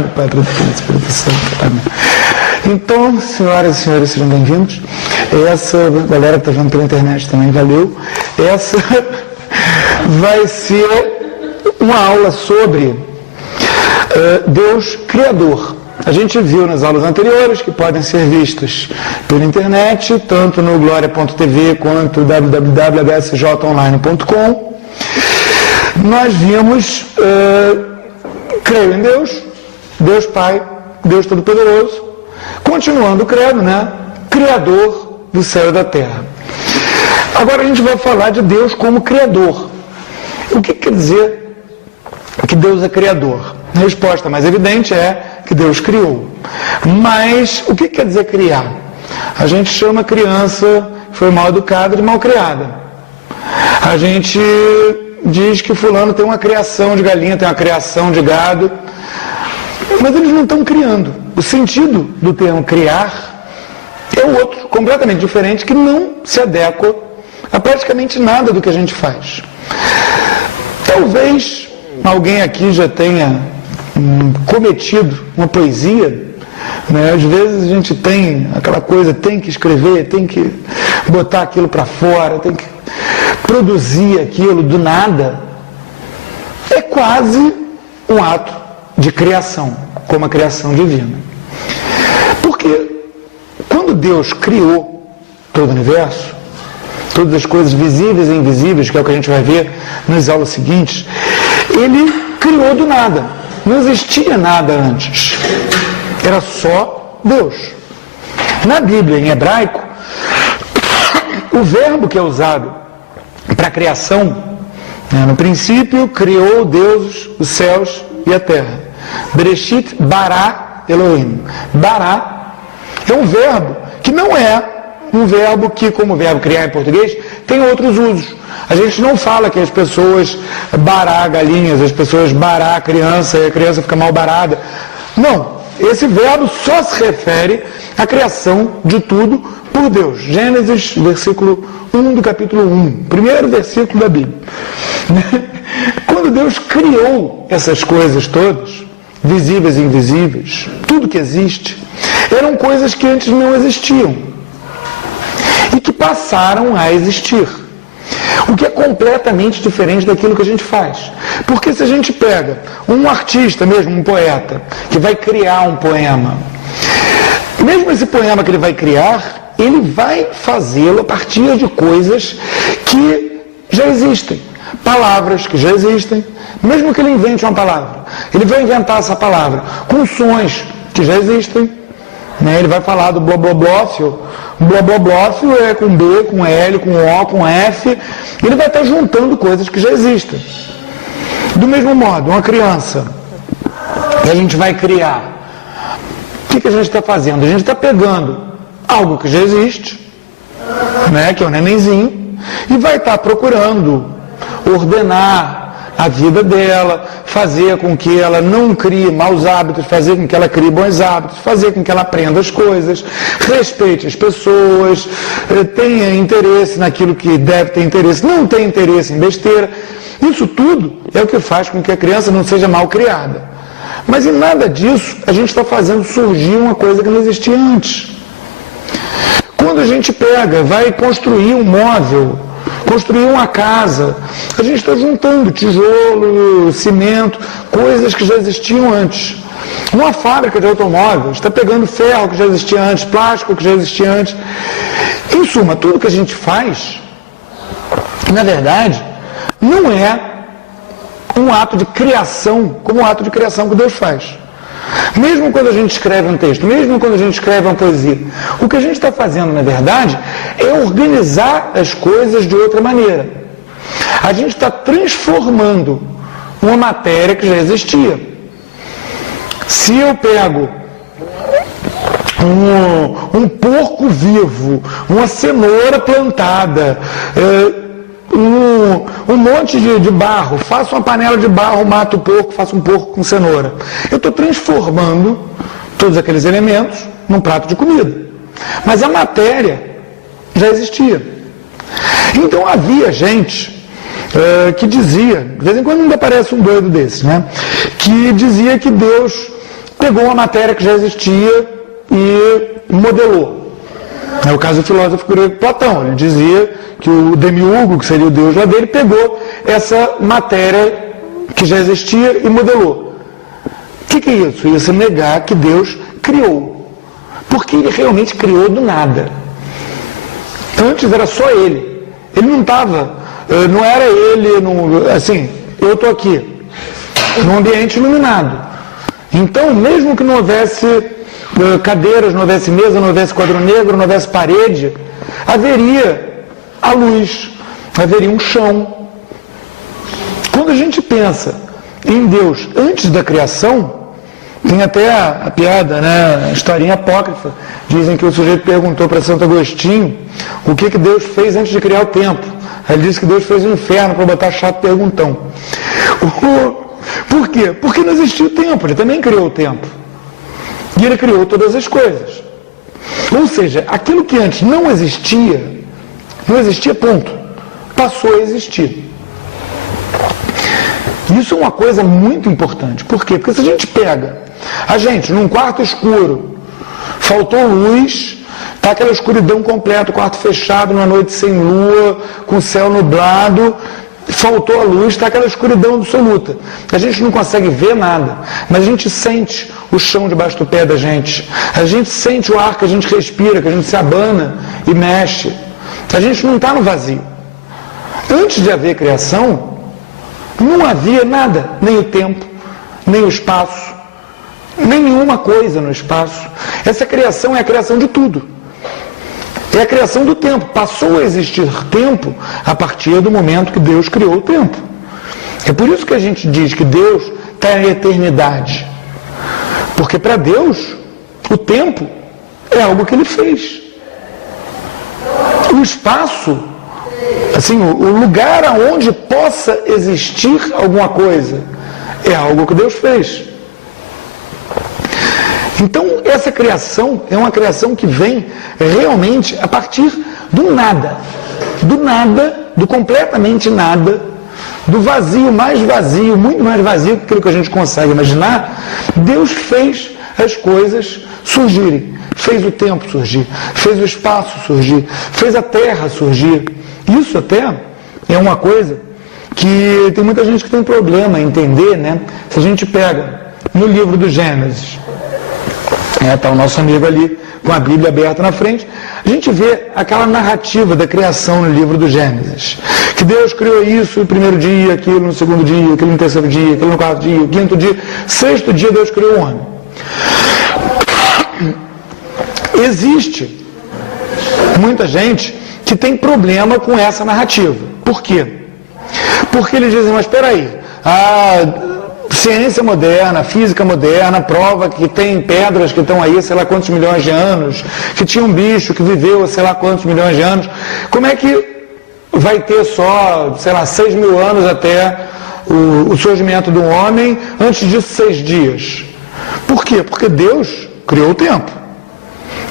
do Pai, do Filho e do Espírito Santo. Amém. Então, senhoras e senhores, sejam bem-vindos. Essa, galera que está vendo pela internet também, valeu. Essa vai ser uma aula sobre Deus Criador. A gente viu nas aulas anteriores, que podem ser vistas pela internet, tanto no gloria.tv quanto www.hsjonline.com. Nós vimos, creio em Deus, Deus Pai, Deus Todo-Poderoso, continuando o credo, né? Criador do céu e da terra. Agora a gente vai falar de Deus como Criador. O que quer dizer que Deus é Criador? A resposta mais evidente é que Deus criou. Mas o que quer dizer criar? A gente chama a criança que foi mal educada de mal criada. A gente diz que fulano tem uma criação de galinha, tem uma criação de gado, mas eles não estão criando. O sentido do termo criar é o outro, completamente diferente, que não se adequa a praticamente nada do que a gente faz. Talvez alguém aqui já tenha cometido uma poesia, né? Às vezes a gente tem aquela coisa, tem que escrever, tem que botar aquilo para fora, tem que produzir aquilo do nada. É quase um ato de criação, como a criação divina. Porque quando Deus criou todo o universo, todas as coisas visíveis e invisíveis, que é o que a gente vai ver nas aulas seguintes, Ele criou do nada. Não existia nada antes. Era só Deus. Na Bíblia, em hebraico, o verbo que é usado para a criação, né, no princípio, criou Deus os céus e a terra. Bereshit bara Elohim. Bara é um verbo que não é um verbo que, como o verbo criar em português, tem outros usos. A gente não fala que as pessoas bará galinhas, as pessoas bará criança e a criança fica mal barada. Não, esse verbo só se refere à criação de tudo por Deus. Gênesis, versículo 1 do capítulo 1, primeiro versículo da Bíblia. Quando Deus criou essas coisas todas, visíveis e invisíveis, tudo que existe, eram coisas que antes não existiam e que passaram a existir. O que é completamente diferente daquilo que a gente faz. Porque se a gente pega um artista mesmo, um poeta, que vai criar um poema, mesmo esse poema que ele vai criar, ele vai fazê-lo a partir de coisas que já existem. Palavras que já existem. Mesmo que ele invente uma palavra, ele vai inventar essa palavra com sons que já existem. Ele vai falar do bloblófio. O bloblófio é com B, com L, com O, com F. Ele vai estar juntando coisas que já existem. Do mesmo modo, uma criança que a gente vai criar, o que a gente está fazendo? A gente está pegando algo que já existe, né, que é o nenenzinho, e vai estar procurando ordenar a vida dela, fazer com que ela não crie maus hábitos, fazer com que ela crie bons hábitos, fazer com que ela aprenda as coisas, respeite as pessoas, tenha interesse naquilo que deve ter interesse, não tenha interesse em besteira. Isso tudo é o que faz com que a criança não seja mal criada. Mas em nada disso a gente está fazendo surgir uma coisa que não existia antes. Quando a gente pega, vai construir um móvel, construir uma casa, a gente está juntando tijolo, cimento, coisas que já existiam antes. Uma fábrica de automóveis está pegando ferro que já existia antes, plástico que já existia antes. Em suma, tudo que a gente faz, na verdade, não é um ato de criação, como o ato de criação que Deus faz. Mesmo quando a gente escreve um texto, mesmo quando a gente escreve uma poesia, o que a gente está fazendo, na verdade, é organizar as coisas de outra maneira. A gente está transformando uma matéria que já existia. Se eu pego um porco vivo, uma cenoura plantada, um monte de barro, faço uma panela de barro, mato o porco, faço um porco com cenoura. Eu estou transformando todos aqueles elementos num prato de comida. Mas a matéria já existia. Então havia gente que dizia, de vez em quando ainda aparece um doido desse, né? Que dizia que Deus pegou uma matéria que já existia e modelou. É o caso do filósofo grego Platão. Ele dizia que o demiurgo, que seria o deus lá dele, pegou essa matéria que já existia e modelou. O que é isso? Isso é negar que Deus criou. Porque ele realmente criou do nada. Antes era só ele. Ele não estava, não era ele, assim, eu estou aqui, num ambiente iluminado. Então, mesmo que não houvesse cadeiras, não houvesse mesa, não houvesse quadro negro, não houvesse parede, haveria a luz, haveria um chão. Quando a gente pensa em Deus antes da criação, tem até a piada, né? A historinha apócrifa. Dizem que o sujeito perguntou para Santo Agostinho o que Deus fez antes de criar o tempo. Aí ele disse que Deus fez o inferno para botar chato perguntão. Por quê? Porque não existia o tempo, ele também criou o tempo. E ele criou todas as coisas. Ou seja, aquilo que antes não existia ponto, passou a existir. Isso é uma coisa muito importante. Por quê? Porque se a gente pega a gente num quarto escuro, faltou luz, está aquela escuridão completa, o quarto fechado, numa noite sem lua, com o céu nublado, faltou a luz, está aquela escuridão absoluta. A gente não consegue ver nada, mas a gente sente o chão debaixo do pé da gente. A gente sente o ar que a gente respira, que a gente se abana e mexe. A gente não está no vazio. Antes de haver criação, não havia nada, nem o tempo, nem o espaço, nenhuma coisa no espaço. Essa criação é a criação de tudo. É a criação do tempo. Passou a existir tempo a partir do momento que Deus criou o tempo. É por isso que a gente diz que Deus está em eternidade. Porque para Deus, o tempo é algo que Ele fez. O espaço, assim, o lugar aonde possa existir alguma coisa, é algo que Deus fez. Então, essa criação é uma criação que vem realmente a partir do nada, do completamente nada, do vazio, muito mais vazio que aquilo que a gente consegue imaginar. Deus fez as coisas surgirem, fez o tempo surgir, fez o espaço surgir, fez a terra surgir. Isso até é uma coisa que tem muita gente que tem problema em entender, né? Se a gente pega no livro do Gênesis, está o nosso amigo ali com a Bíblia aberta na frente, a gente vê aquela narrativa da criação no livro do Gênesis, que Deus criou isso no primeiro dia, aquilo no segundo dia, aquilo no terceiro dia, aquilo no quarto dia, o quinto dia, sexto dia Deus criou o homem. Existe muita gente que tem problema com essa narrativa. Por quê? Porque eles dizem, mas espera aí, ciência moderna, física moderna, prova que tem pedras que estão aí, sei lá quantos milhões de anos, que tinha um bicho que viveu, sei lá quantos milhões de anos. Como é que vai ter só, sei lá, 6 mil anos até o surgimento do homem, antes disso 6 dias? Por quê? Porque Deus criou o tempo.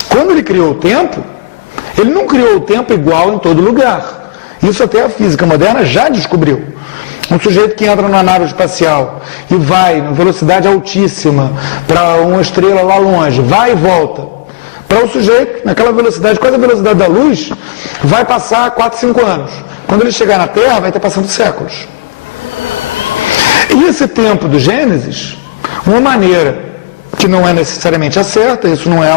Quando Ele criou o tempo, Ele não criou o tempo igual em todo lugar. Isso até a física moderna já descobriu. Um sujeito que entra numa nave espacial e vai em velocidade altíssima para uma estrela lá longe, vai e volta. Para o sujeito, naquela velocidade, quase a velocidade da luz, vai passar 4, 5 anos. Quando ele chegar na Terra, vai estar passando séculos. E esse tempo do Gênesis, uma maneira que não é necessariamente a certa, isso não é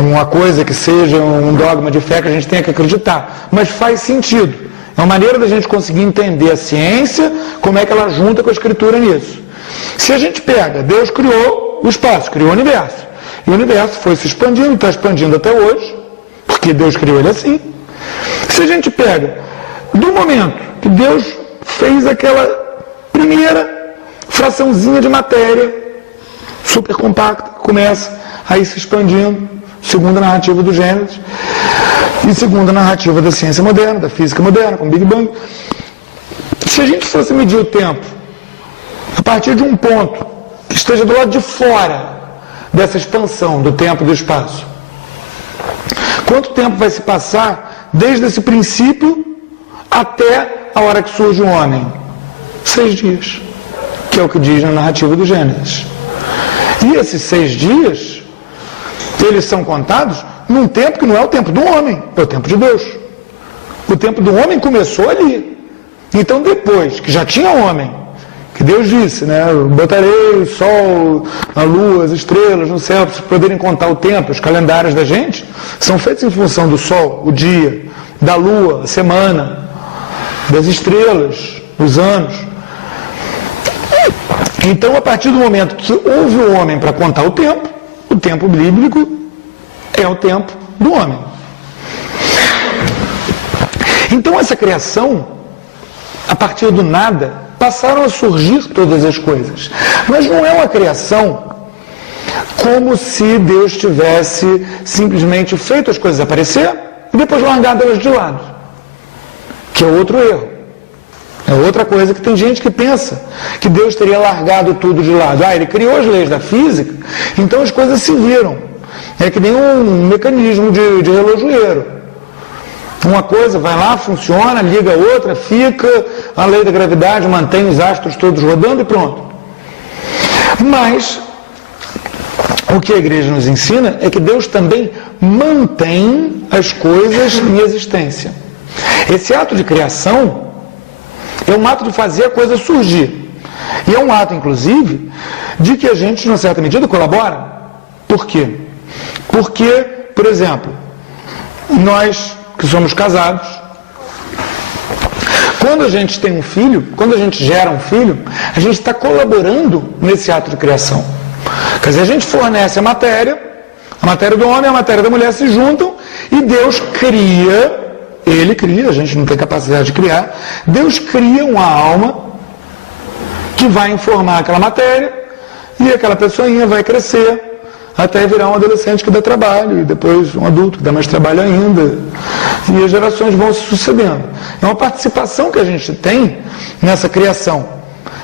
uma coisa que seja um dogma de fé que a gente tenha que acreditar, mas faz sentido. É uma maneira da gente conseguir entender a ciência, como é que ela junta com a Escritura nisso. Se a gente pega, Deus criou o espaço, criou o universo. E o universo foi se expandindo, está expandindo até hoje, porque Deus criou ele assim. Se a gente pega, do momento que Deus fez aquela primeira fraçãozinha de matéria, super compacta, começa a ir se expandindo, segundo a narrativa do Gênesis, e segundo a narrativa da ciência moderna, da física moderna, com o Big Bang. Se a gente fosse medir o tempo a partir de um ponto que esteja do lado de fora dessa expansão do tempo e do espaço, quanto tempo vai se passar desde esse princípio até a hora que surge o homem? 6 dias, que é o que diz na narrativa do Gênesis. E esses 6 dias, eles são contados num tempo que não é o tempo do homem, é o tempo de Deus. O tempo do homem começou ali. Então, depois que já tinha homem, que Deus disse, né? Botarei o sol, a lua, as estrelas no céu, para poderem contar o tempo. Os calendários da gente são feitos em função do sol, o dia, da lua, a semana, das estrelas, os anos. Então, a partir do momento que houve o homem para contar o tempo bíblico é o tempo do homem. Então, essa criação, a partir do nada, passaram a surgir todas as coisas. Mas não é uma criação como se Deus tivesse simplesmente feito as coisas aparecer e depois largado elas de lado. Que é outro erro. É outra coisa que tem gente que pensa que Deus teria largado tudo de lado. Ele criou as leis da física, então as coisas se viram. É que nem um mecanismo de relojoeiro. Uma coisa vai lá, funciona, liga a outra, fica, a lei da gravidade mantém os astros todos rodando e pronto. Mas, o que a igreja nos ensina é que Deus também mantém as coisas em existência. Esse ato de criação é um ato de fazer a coisa surgir. E é um ato, inclusive, de que a gente, numa certa medida, colabora. Por quê? Porque, por exemplo, nós que somos casados, quando a gente tem um filho, quando a gente gera um filho, a gente está colaborando nesse ato de criação. Quer dizer, a gente fornece a matéria do homem e a matéria da mulher se juntam e Deus cria, Ele cria, a gente não tem capacidade de criar, Deus cria uma alma que vai informar aquela matéria e aquela pessoinha vai crescer até virar um adolescente que dá trabalho, e depois um adulto que dá mais trabalho ainda, e as gerações vão se sucedendo. É uma participação que a gente tem nessa criação.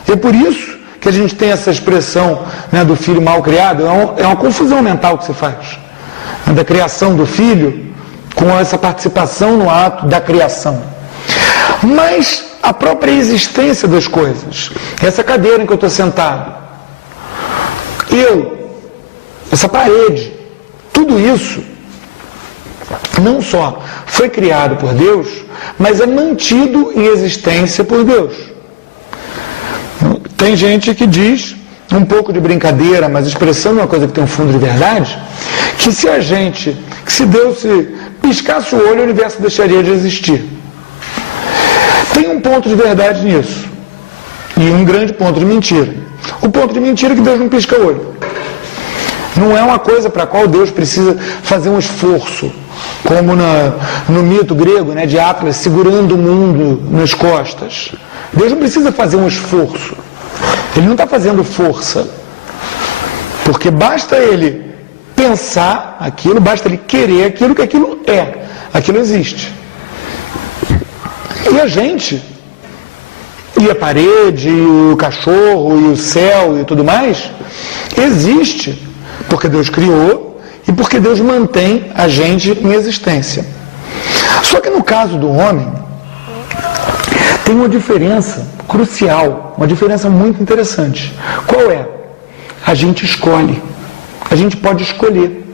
E é por isso que a gente tem essa expressão, né, do filho mal criado. É uma confusão mental que se faz, né, da criação do filho com essa participação no ato da criação. Mas a própria existência das coisas, essa cadeira em que eu estou sentado, essa parede, tudo isso não só foi criado por Deus, mas é mantido em existência por Deus. Tem gente que diz, um pouco de brincadeira, mas expressando uma coisa que tem um fundo de verdade, que se Deus se piscasse o olho, o universo deixaria de existir. Tem um ponto de verdade nisso, e um grande ponto de mentira. O ponto de mentira é que Deus não pisca o olho. Não é uma coisa para a qual Deus precisa fazer um esforço, como no mito grego, né, de Atlas segurando o mundo nas costas. Deus não precisa fazer um esforço. Ele não está fazendo força. Porque basta ele pensar aquilo, basta ele querer aquilo, que aquilo é. Aquilo existe. E a gente, e a parede, e o cachorro, e o céu e tudo mais, existe porque Deus criou e porque Deus mantém a gente em existência. Só que no caso do homem, tem uma diferença crucial, uma diferença muito interessante. Qual é? A gente escolhe. A gente pode escolher.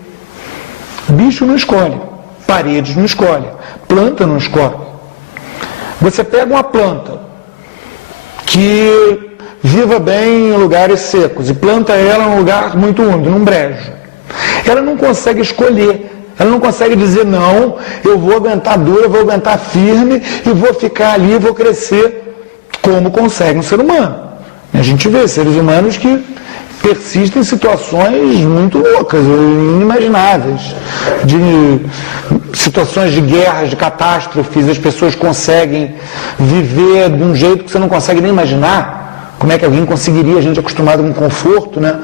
Bicho não escolhe, paredes não escolhe, planta não escolhe. Você pega uma planta que viva bem em lugares secos e planta ela em um lugar muito úmido, num brejo. Ela não consegue escolher, ela não consegue dizer, não, eu vou aguentar dura, vou aguentar firme e vou ficar ali, vou crescer, como consegue um ser humano. A gente vê seres humanos que persistem em situações muito loucas, inimagináveis, de situações de guerras, de catástrofes, as pessoas conseguem viver de um jeito que você não consegue nem imaginar. Como é que alguém conseguiria, a gente acostumado com conforto, né?